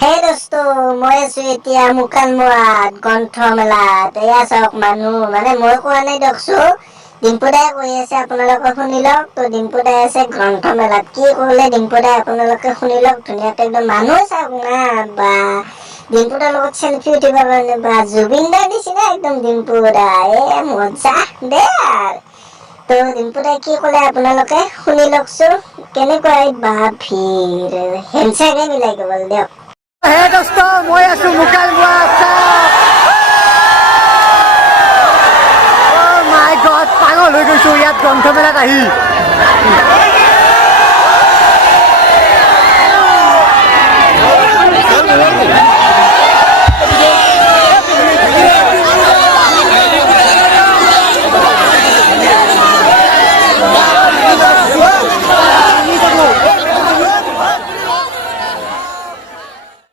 সেই দোস্তো মই আছো এতিয়া মুকালমুৱাত গ্ৰন্থমেলাত। এয়া চাওক মানুহ, মানে মই কোৱা নাই দিয়কচোন, ডিম্পুদাই কৈ আছে, আপোনালোকে শুনি লওক। তো ডিম্পুদাই আছে গ্ৰন্থমেলাত। কি ক'লে ডিম্পুদাই আপোনালোকে শুনি লওক ধুনীয়াকে একদম। মানুহ চাওক না, বা ডিম্পুদাৰ লগত চেলফি উঠিব কাৰণে বা জুবিন দাৰ নিচিনা একদম ডিম্পুদা। মজা দে আৰু। তো ডিম্পুদাই কি ক'লে আপোনালোকে শুনি লওকচোন। কেনেকুৱা বা ভিৰ, হেণ্ডছেকে মিলাই গ'ল দিয়ক। হে দোস্ত, মই আছো মুকালমুৱাত। অ' মাই গড, পাগল হৈ গৈছো ইয়াত গ্ৰন্থমেলাত আহি।